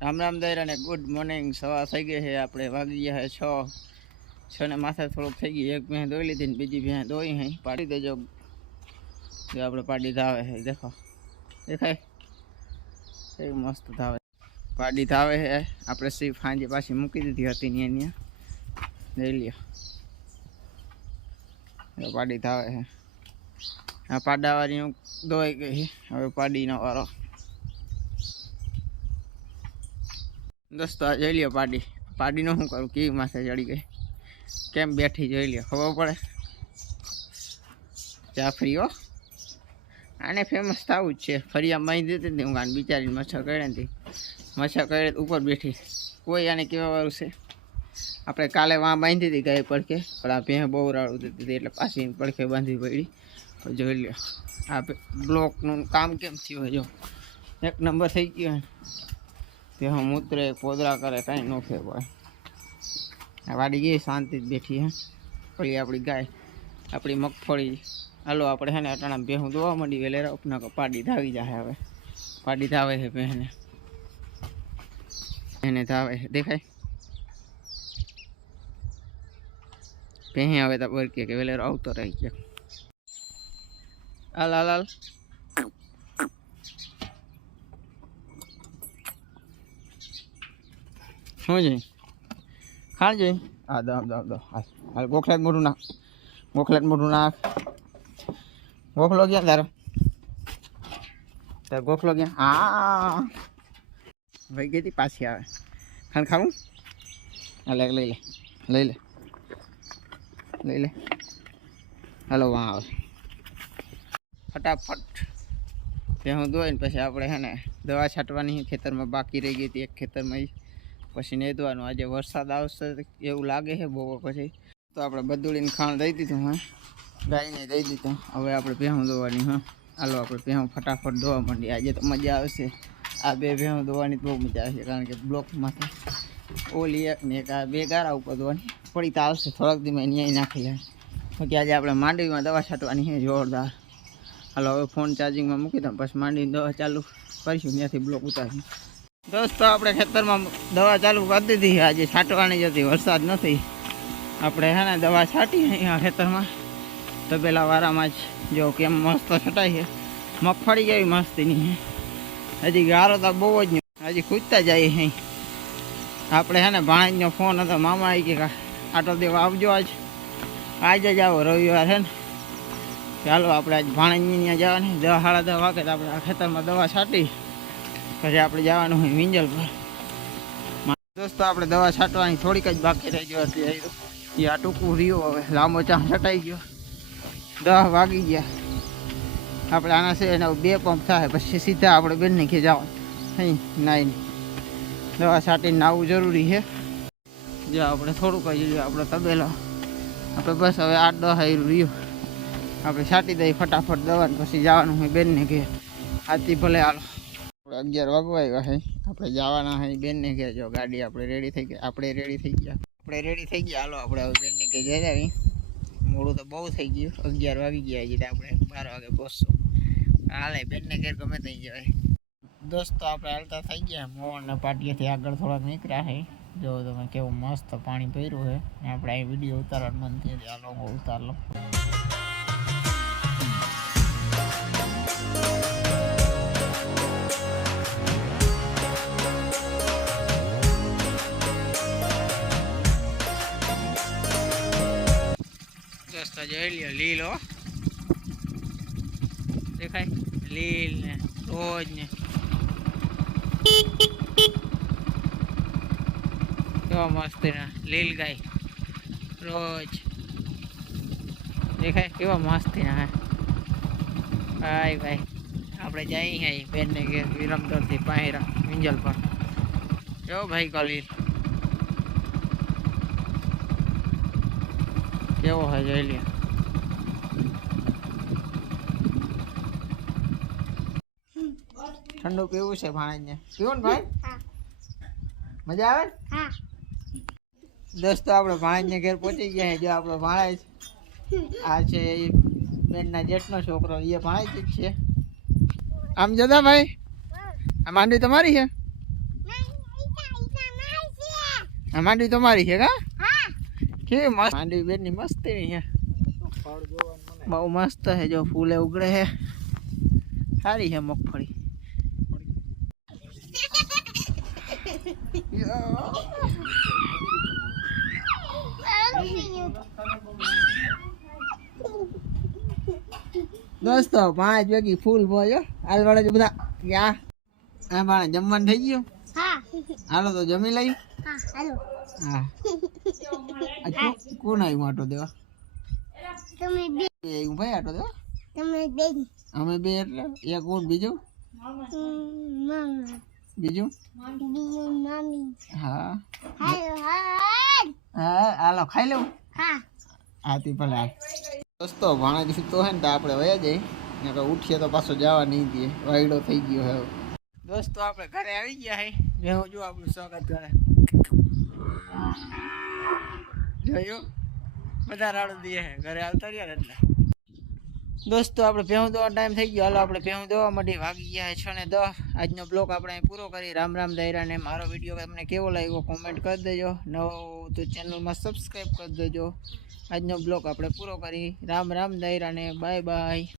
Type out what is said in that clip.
રામ રામ દાયરા ને good morning. સવાર થઈ ગઈ છે, આપણે વાગી ગયા છે 6 ને માથે થોડુંક થઈ ગયું. એક ભેં દોઈ લીધી ને બીજી ભેં દોઈ હે પાડી દેજો. જો આપણે પાડી ધાવે છે, દેખો દેખાય એ મસ્ત ધાવે પાડી ધાવે છે. આપણે સીફ સાંજે પાછી મૂકી દીધી હતી ને અહીંયા લઈ લ્યો. પાડી ધાવે છે. આ પાડાવાળી દોઈ ગઈ. હવે પાડીનો વારો. દોસ્તો આ જોઈ લ્યો પાડી. પાડીનું શું કરું, કેવી માથે ચડી ગઈ, કેમ બેઠી જોઈ લ્યો, ખબર પડે. જાફરી હો, આને ફેમસ થવું જ છે. ફરિયા મારી દેતી હતી હું આને બિચારીને મચ્છર કરે નથી. મચ્છર કરે ઉપર બેઠી, કોઈ આને કેવા વાળું છે. આપણે કાલે વાં બાંધી હતી ગાય પડખે, પણ આ ભેં બહુ રાડું દેતી હતી એટલે પાછી પડખે બાંધવી પડી. જોઈ લ્યો આ બ્લોકનું કામ કેમ થયું હોય. જો એક નંબર થઈ ગયો ને. ભેં મૂત્રે પોદરા કરે કાંઈ ન ફેર પડે. આ વાડી ગઈ શાંતિ જ બેઠી હે. પડી આપણી ગાય, આપણી મગફળી. હાલો આપણે હે ને અટાણા ભેહું દોવા માંડી વેલેરા ઉપના પાડી ધાવી જાય. હવે પાડી ધાવે છે ભેંને, એને ધાવે છે દેખાય. ભેં હવે તો બરકે કે વેલેરો આવતો રહી ગયો. હાલ હાલ હાલ. શું છે ખાણ જોઈ? હા દો દો દો. હાલ ગોખલેટ મોઢું નાખ, ગોખલેટ મોઢું નાખ. ગોખલો ક્યાં તારો? તારો ગોખલો ક્યાં? હા ભાઈ ગઈ હતી પાછી આવે. ખાણ ખાવું? હા લઈ લે લઈ લે લઈ લે. હાલો વાં આવે ફટાફટ. હું દોઈને પછી આપણે હે ને દવા છાંટવાની ખેતરમાં બાકી રહી ગઈ હતી એક ખેતરમાં. પછી નેદવાનું. આજે વરસાદ આવશે એવું લાગે છે બહુ. પછી તો આપણે બધુડીને ખાણ દઈ દીધું. હા ગાયને દઈ દીધું. હવે આપણે ભેહું દોવાની. હા હાલો આપણે ભેહું ફટાફટ દોવા માંડીએ. આજે તો મજા આવશે. આ બે ભેહું દોવાની બહુ મજા આવશે, કારણ કે બ્લોકમાંથી ઓલી એક ને એક આ બે ગારા ઉપર દોવાની પડી તો આવશે. થોડાક દીમાં અહીંયા નાખી લે. બાકી આજે આપણે માંડવીમાં દવા છાંટવાની છે જોરદાર. હાલો હવે ફોન ચાર્જિંગમાં મૂકી દઉં, પછી માંડીને દવા ચાલુ કરીશું. ત્યાંથી બ્લોક ઉતારીશું. દોસ્તો આપણે ખેતરમાં દવા ચાલુ કરી દીધી. આજે છાંટવાની જ હતી, વરસાદ નથી. આપણે હે ને દવા છાંટી અહીંયા ખેતરમાં તબેલા વાળામાં જ. જો કેમ મસ્ત છટાય છે. મગફળી જેવી મસ્તીની છે. હજી ગારો તો બહુ જ નહીં, હજી ખૂજતા જાય અહીં. આપણે હે ને ભાણેજનો ફોન હતો, મામા આવી કે આટો દેવા આવજો. આજે જ આવો રવિવાર છે ને. ચાલો આપણે આજ ભાણેજની ત્યાં જવાની. 10 સાડા 10 વાગે તો આપણે આ ખેતરમાં દવા છાંટી પછી આપણે જવાનું હોય વિંજલ પર. દોસ્તો આપણે દવા છાંટવાની થોડીક જ બાકી રહી ગયો હતી. એ આ ટૂંકું રહ્યું. હવે લાંબો ચા છટાઈ ગયો. 10 વાગી ગયા. આપણે આના છે એના 2 પંપ થાય પછી સીધા આપણે બેનને ઘે જવાનું. અહીં નાઈને દવા છાંટીને આવવું જરૂરી છે. જો આપણે થોડુંક જ આપણે તબેલા આપણે બસ હવે 8-10 રહ્યું. આપણે છાંટી દઈએ ફટાફટ દવાને પછી જવાનું હોય બેનને ઘે. આથી ભલે હાલો. 11 વાગવા આવ્યા છે. આપણે જવાના હોય બેનને ઘે. જો ગાડી આપણે રેડી થઈ ગઈ. આપણે રેડી થઈ ગયા. હાલો આપણે હવે બેનને ઘે જઈ આવી. મોડું તો બહુ થઈ ગયું. 11 વાગી ગયા. હજી આપણે 12 વાગે પહોંચશું. હાલે બેનને ઘેર ગમે ત્યાં જવાય. દોસ્તો આપણે હાલતા થઈ ગયા. મોહનના પાટીએથી આગળ થોડાક નીકળ્યા છે. જો તમે કેવું મસ્ત પાણી પીર્યું છે. આપણે અહીં વિડીયો ઉતારવાનું મન થયું. હાલો હું ઉતાર લો. દોસ્તો જોઈ લ્યો લીલો દેખાય. લીલ ને રોજ ને કેવા મસ્ત ના લીલ ગાય રોજ દેખાય. કેવા મસ્તી ના. ભાઈ ભાઈ આપણે જઈએ બેનને ઘેર વિરમદોરથી પાયરા વિંજલ પર. જો ભાઈ કલીલ કેવો હોય જોઈ લે. ઠંડુ પીવું છે ભાણેજને. પીવું ને ભાઈ? મજા આવે? દોસ્તો આપણે ભાણેજને ઘેર પહોંચી ગયા. જો આપણો ભાણેજ આ છે બેનના જેઠનો છોકરો. એ ભાણેજ જ છે. આમ જતા ભાઈ આ માંડવી તમારી છે? આ માંડવી તમારી છે કા કેવી મસ્ત માંડવી બેનની મસ્તી ની છે બહુ મસ્ત છે જો ફૂલે ઉગડે છે સારી છે મગફળી દોસ્તો 5 વાગે ફૂલ બોયો હાલવાળા જો બધા ક્યાં આ બાણે જમવાનું થઈ ગયું હા હાલો તો જમી લઈ હા હાલો હા કોણ આવ્યું આટો દેવા તમે બે હું ભાઈ આટો દેવા તમે બે અમે બે એટલે એક કોણ બીજું મામા બીજું બીજું મામી હા હાલો હા હા હાલો ખાઈ લઉં હા આથી ભલે હાલ દોસ્તો ભાણા સૂતો હોય ને તો આપણે વયા જઈએ ને તો ઉઠીએ તો પાછો જવા નહીં દે વાયડો થઈ ગયો હવે દોસ્તો આપણે ઘરે આવી ગયા હે હું જો આપણું સ્વાગત કરે જોયું બધા રાડું દે હે ઘરે આવતા રહ્યા એટલે દોસ્તો આપણે ભેહું દોવા ટાઈમ થઈ ગયો હાલો આપણે ભેહું દોવા માટે વાગી ગયા 6:10 આજનો બ્લોગ આપણે અહીં પૂરો કરી રામ રામ દાયરા ને મારો વિડીયો તમને કેવો લાગ્યો કોમેન્ટ કરી દેજો નવો તો ચેનલમાં સબસ્ક્રાઈબ કરી દેજો આજનો બ્લોગ આપણે પૂરો કરી રામ રામ દાયરા ને બાય બાય